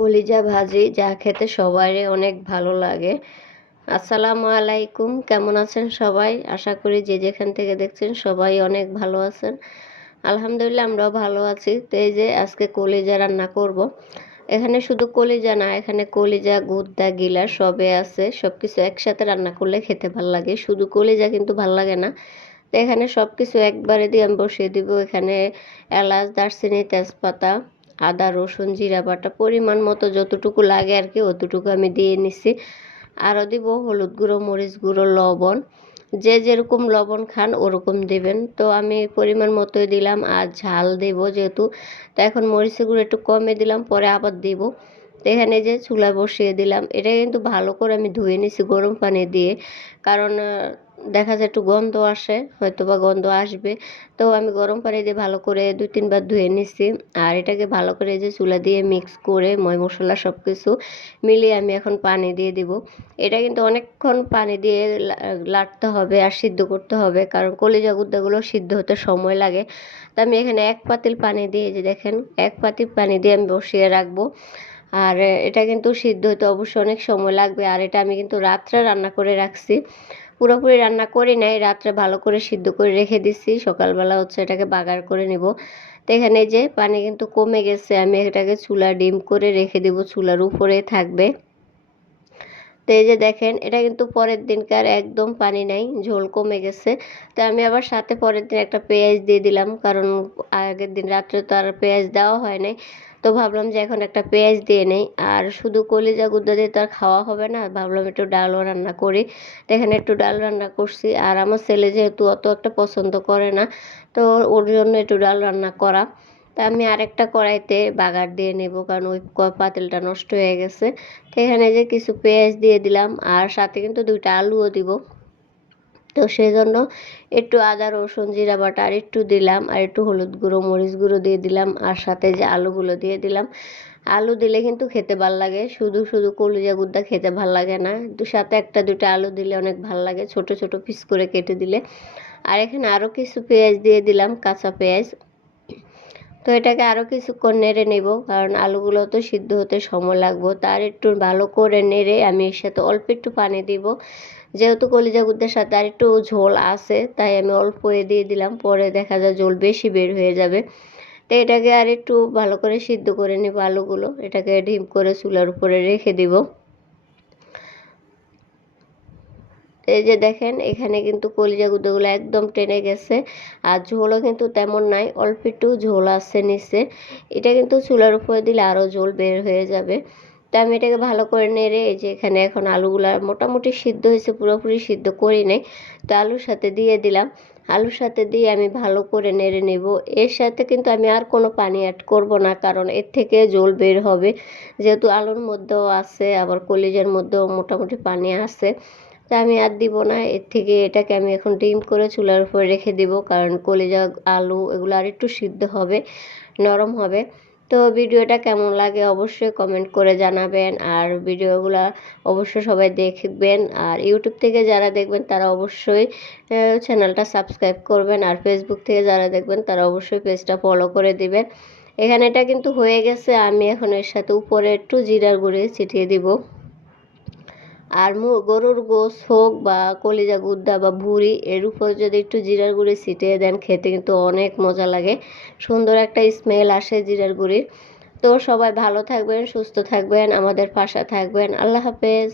কলিজা ভাজি যা খেতে সবারই অনেক ভালো লাগে। আসসালামু আলাইকুম, কেমন আছেন সবাই? আশা করি যে যেখান থেকে দেখছেন সবাই অনেক ভালো আছেন। আলহামদুলিল্লাহ আমরাও ভালো আছি। তো এই যে আজকে কলিজা রান্না করব। এখানে শুধু কলিজা না, এখানে কলিজা, গুদ্দা, গিলা সবে আছে। সব কিছু একসাথে রান্না করলে খেতে ভাল লাগে, শুধু কলিজা কিন্তু ভাল লাগে না। তো এখানে সব কিছু একবারে দিয়ে আমি বসিয়ে দিব। এখানে এলাচ, দারচিনি, তেজপাতা, আদা, রসুন, জিরা বাটা পরিমাণ মতো যতটুকু লাগে আর কি অতটুকু আমি দিয়ে নিছি। আরও দিব হলুদ গুঁড়ো, মরিচ গুঁড়ো, লবণ। যে যেরকম লবণ খান ওরকম দেবেন। তো আমি পরিমাণ মতোই দিলাম। আর ঝাল দেব যেহেতু, তো এখন মরিচের গুঁড়ো একটু কমে দিলাম, পরে আবার দিব। তো এখানে যে চুলা বসিয়ে দিলাম, এটা কিন্তু ভালো করে আমি ধুয়ে নিছি গরম পানি দিয়ে, কারণ দেখা যায় একটু গন্ধ আসে, হয়তো বা গন্ধ আসবে। তো আমি গরম পানি দিয়ে ভালো করে 2-3 বার ধুয়ে নিছি। আর এটাকে ভালো করে যে চুলা দিয়ে মিক্স করে ময় মশলা সব কিছু মিলিয়ে আমি এখন পানি দিয়ে দিব। এটা কিন্তু অনেকক্ষণ পানি দিয়ে লাড়তে হবে আর সিদ্ধ করতে হবে, কারণ কলিজা গুদ্দাগুলো সিদ্ধ হতে সময় লাগে। তো আমি এখানে 1 পাতিল পানি দিয়ে, যে দেখেন 1 পাতিল পানি দিয়ে আমি বসিয়ে রাখবো। আর এটা কিন্তু সিদ্ধ হতে অবশ্যই অনেক সময় লাগবে। আর এটা আমি কিন্তু রাত্রে রান্না করে রাখছি, পুরোপুরি রান্না করি নাই, রাত্রে ভালো করে সিদ্ধ করে রেখে দিছি। সকালবেলা হচ্ছে এটাকে বাগার করে নিব। তো এখানে যে পানি কিন্তু কমে গেছে, আমি এটাকে চুলা ডিম করে রেখে দিব, চুলার উপরে থাকবে। তো এই যে দেখেন এটা কিন্তু পরের দিনকার, একদম পানি নাই, ঝোল কমে গেছে। তো আমি আবার সাথে পরের দিন একটা পেঁয়াজ দিয়ে দিলাম, কারণ আগের দিন রাত্রে তো আর পেঁয়াজ দেওয়া হয় নাই। তো ভাবলাম যে এখন একটা পেঁয়াজ দিয়ে নেই। আর শুধু কলিজা গুঁদা দিয়ে তো আর খাওয়া হবে না, ভাবলাম একটু ডালও রান্না করি। তো এখানে একটু ডাল রান্না করছি। আর আমার ছেলে যেহেতু অত একটা পছন্দ করে না, তো ওর জন্য একটু ডাল রান্না করা। তা আমি আরেকটা কড়াইতে বাগার দিয়ে নেব, কারণ ওই পাতিলটা নষ্ট হয়ে গেছে। তো এখানে যে কিছু পেঁয়াজ দিয়ে দিলাম, আর সাথে কিন্তু 2টা আলুও দিব। তো সেই জন্য একটু আদা, রসুন, জিরা বাটা আর একটু দিলাম, আর একটু হলুদ গুঁড়ো, মরিচ গুঁড়ো দিয়ে দিলাম, আর সাথে যে আলুগুলো দিয়ে দিলাম। আলু দিলে কিন্তু খেতে ভাল লাগে, শুধু শুধু কলিজা গুদ্দা খেতে ভাল লাগে না। সাথে 1-2টা আলু দিলে অনেক ভাল লাগে, ছোট ছোট পিস করে কেটে দিলে। আর এখানে আরও কিছু পেঁয়াজ দিয়ে দিলাম, কাঁচা পেঁয়াজ। তো এটাকে আরও কিছুক্ষণ নেড়ে নেব, কারণ আলুগুলো তো সিদ্ধ হতে সময় লাগবে। তার একটু ভালো করে নেড়ে আমি এর সাথে অল্প একটু পানি দিব, যেহেতু কলিজা গুদ্দার সাথে আর একটু ঝোল আছে, তাই আমি অল্প দিয়ে দিলাম। পরে দেখা যায় ঝোল বেশি বের হয়ে যাবে। তো এটাকে আর একটু ভালো করে সিদ্ধ করে নেব আলুগুলো। এটাকে ডিম করে চুলার উপরে রেখে দিব। এই যে দেখেন এখানে কিন্তু কলিজা গুঁদোগুলো একদম টেনে গেছে। আর ঝোলও কিন্তু তেমন নাই, অল্প একটু ঝোল আছে নিচে। এটা কিন্তু চুলার উপরে দিলে আরও ঝোল বের হয়ে যাবে। তো আমি এটাকে ভালো করে নেড়ে, এই যে এখানে এখন আলুগুলা মোটামুটি সিদ্ধ হয়েছে, পুরোপুরি সিদ্ধ করি নাই। তো আলুর সাথে দিয়ে দিলাম। আলুর সাথে দিয়ে আমি ভালো করে নেড়ে নেব। এর সাথে কিন্তু আমি আর কোনো পানি অ্যাড করব না, কারণ এর থেকে ঝোল বের হবে, যেহেতু আলুর মধ্যেও আছে, আবার কলিজার মধ্যেও মোটামুটি পানি আছে। তা আমি আর দিব না এর থেকে। এটাকে আমি এখন ডিম করে চুলার উপরে রেখে দিব, কারণ কলিজা, আলু এগুলো আর একটু সিদ্ধ হবে, নরম হবে। তো ভিডিওটা কেমন লাগে অবশ্যই কমেন্ট করে জানাবেন। আর ভিডিওগুলো অবশ্যই সবাই দেখবেন। আর ইউটিউব থেকে যারা দেখবেন তারা অবশ্যই চ্যানেলটা সাবস্ক্রাইব করবেন। আর ফেসবুক থেকে যারা দেখবেন তারা অবশ্যই পেজটা ফলো করে দিবেন। এখানে এটা কিন্তু হয়ে গেছে। আমি এখন এর সাথে উপরে একটু জিরার গুঁড়ি ছিটিয়ে দিব। আর গরুর গোশ হোক বা কলিজা গুদ্দা বা ভুঁড়ি, এর উপর যদি একটু জিরার গুঁড়ি ছিটিয়ে দেন, খেতে কিন্তু অনেক মজা লাগে, সুন্দর একটা স্মেল আসে জিরার গুঁড়ির। তো সবাই ভালো থাকবেন, সুস্থ থাকবেন, আমাদের পাশে থাকবেন। আল্লাহ হাফেজ।